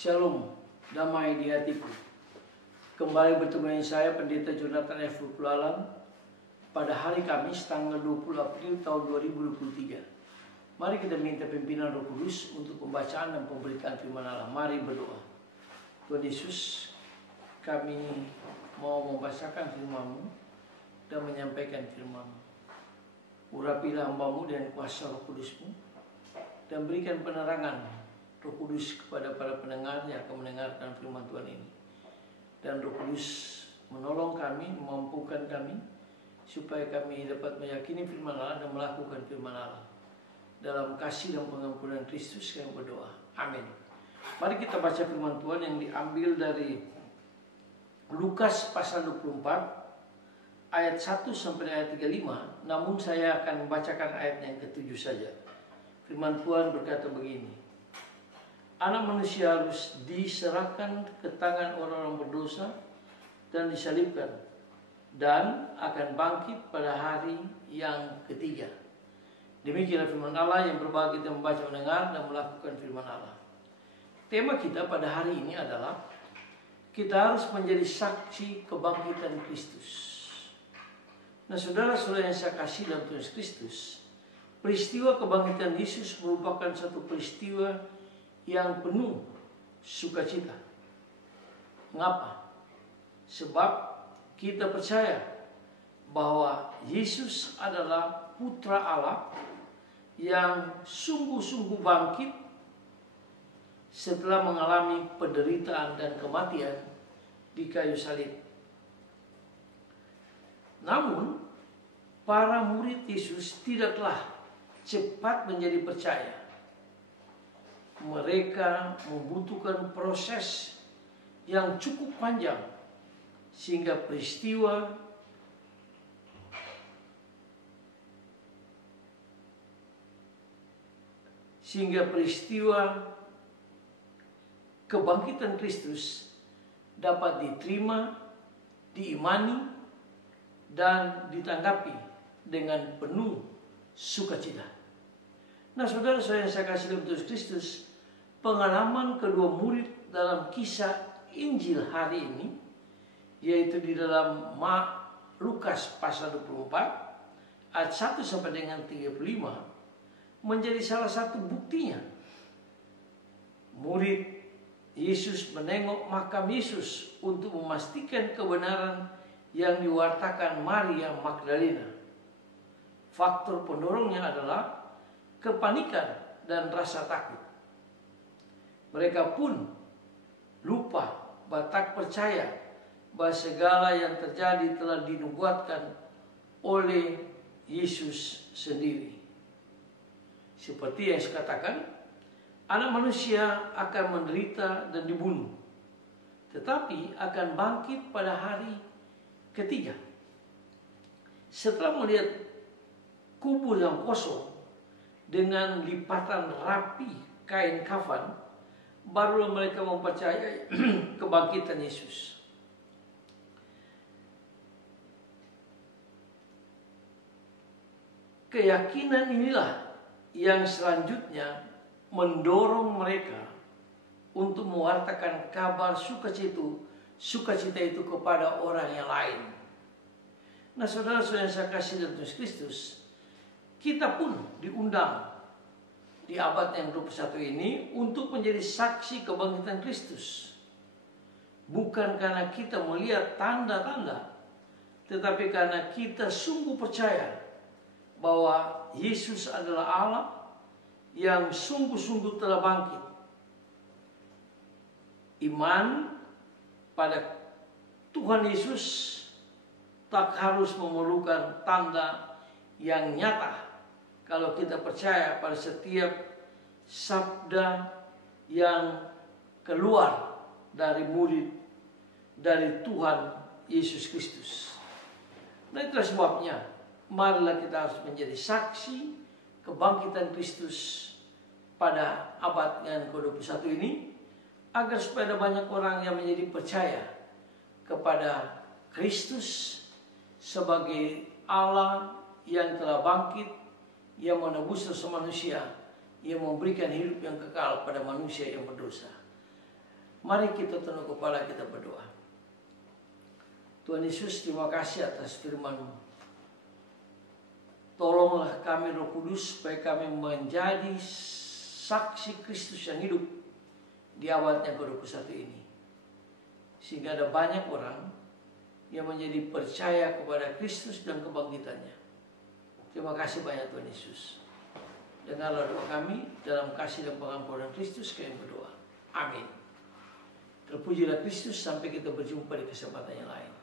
Shalom, damai di hatiku. Kembali bertemu dengan saya, Pendeta Jonathan F. Lukulalam, pada hari Kamis tanggal 20 April tahun 2023. Mari kita minta pimpinan Roh Kudus untuk pembacaan dan pemberitaan firman Allah. Mari berdoa. Tuhan Yesus, kami mau membacakan firman-Mu dan menyampaikan firman-Mu. Urapilah hamba-Mu dengan kuasa Roh Kudus-Mu dan berikan penerangan Roh Kudus kepada para pendengar yang akan mendengarkan firman Tuhan ini. Dan Roh Kudus menolong kami, memampukan kami supaya kami dapat meyakini firman Allah dan melakukan firman Allah. Dalam kasih dan pengampunan Kristus kami berdoa. Amin. Mari kita baca firman Tuhan yang diambil dari Lukas pasal 24 ayat 1 sampai ayat 35. Namun saya akan membacakan ayat yang ke-7 saja. Firman Tuhan berkata begini: Anak manusia harus diserahkan ke tangan orang-orang berdosa dan disalibkan, dan akan bangkit pada hari yang ketiga. Demikianlah firman Allah. Yang berbahagia kita membaca, mendengar, dan melakukan firman Allah. Tema kita pada hari ini adalah kita harus menjadi saksi kebangkitan Kristus. Nah, saudara-saudara yang saya kasih dalam Tuhan Kristus, peristiwa kebangkitan Yesus merupakan satu peristiwa yang penuh sukacita. Mengapa? Sebab kita percaya bahwa Yesus adalah Putra Allah yang sungguh-sungguh bangkit setelah mengalami penderitaan dan kematian di kayu salib. Namun, para murid Yesus tidaklah cepat menjadi percaya. Mereka membutuhkan proses yang cukup panjang sehingga peristiwa kebangkitan Kristus dapat diterima, diimani, dan ditanggapi dengan penuh sukacita. Nah, saudara-saudara yang saya kasih dalam Tuhan Kristus, pengalaman kedua murid dalam kisah Injil hari ini, yaitu di dalam Lukas pasal 24 ayat 1 sampai dengan 35, menjadi salah satu buktinya. Murid Yesus menengok makam Yesus untuk memastikan kebenaran yang diwartakan Maria Magdalena. Faktor pendorongnya adalah kepanikan dan rasa takut. Mereka pun lupa, batak percaya bahwa segala yang terjadi telah dinubuatkan oleh Yesus sendiri. Seperti yang saya katakan, anak manusia akan menderita dan dibunuh, tetapi akan bangkit pada hari ketiga. Setelah melihat kubur yang kosong dengan lipatan rapi kain kafan, barulah mereka mempercayai kebangkitan Yesus. Keyakinan inilah yang selanjutnya mendorong mereka untuk mewartakan kabar sukacita itu kepada orang yang lain. Nah, saudara-saudara yang saya kasih dalam Tuhan Kristus, kita pun diundang di abad yang 21 ini untuk menjadi saksi kebangkitan Kristus. Bukan karena kita melihat tanda-tanda, tetapi karena kita sungguh percaya bahwa Yesus adalah Allah yang sungguh-sungguh telah bangkit. Iman pada Tuhan Yesus tak harus memerlukan tanda yang nyata. Kalau kita percaya pada setiap sabda yang keluar dari murid dari Tuhan Yesus Kristus. Nah, itulah sebabnya marilah kita harus menjadi saksi kebangkitan Kristus pada abad yang ke-21 ini, agar supaya banyak orang yang menjadi percaya kepada Kristus sebagai Allah yang telah bangkit, yang menebus dosa manusia, yang memberikan hidup yang kekal pada manusia yang berdosa. Mari kita tunduk kepala, kita berdoa. Tuhan Yesus, terima kasih atas firman-Mu. Tolonglah kami Roh Kudus supaya kami menjadi saksi Kristus yang hidup di abad yang ke-21 ini. Sehingga ada banyak orang yang menjadi percaya kepada Kristus dan kebangkitannya. Terima kasih banyak Tuhan Yesus. Dengarlah doa kami, dalam kasih dan pengampunan Kristus kami berdoa. Amin. Terpujilah Kristus, sampai kita berjumpa di kesempatan yang lain.